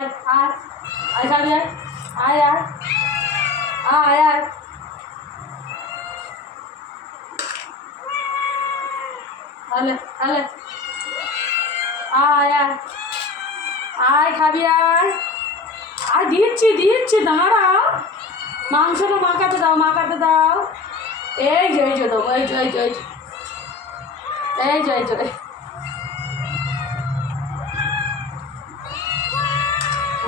আয় আয় খাবি আয় আয় আয় আয় আয় আলে আলে আয় আয় আয় খাবি আয় আয় দিচ্ছি দিচ্ছি দাঁড়াও মাংসটা মাখাতে দাও এই যে দেবো এই যে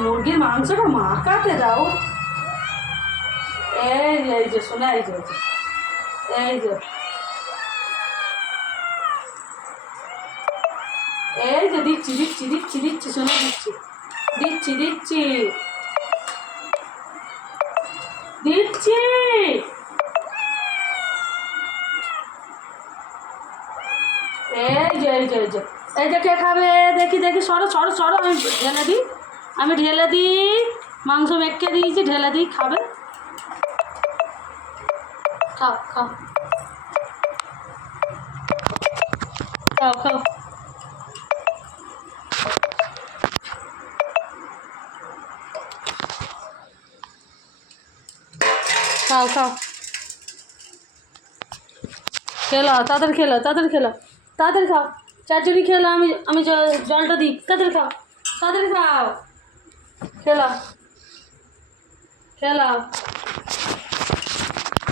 মুরগির মাংসটা মাখাতে দাও এই যে শোনা এই যে দিচ্ছি শোনা দিচ্ছি এই যে কে খাবে দেখি সরো আমি ঢেলে দিই মাংস মেখে দিয়েছি ঢেলে দিই খাবে খাও খাও খাও খাও খাও খাও তাড়াতাড়ি খাও চারজনই খেলো আমি জলটা দিই তাড়াতাড়ি খাও খেলাও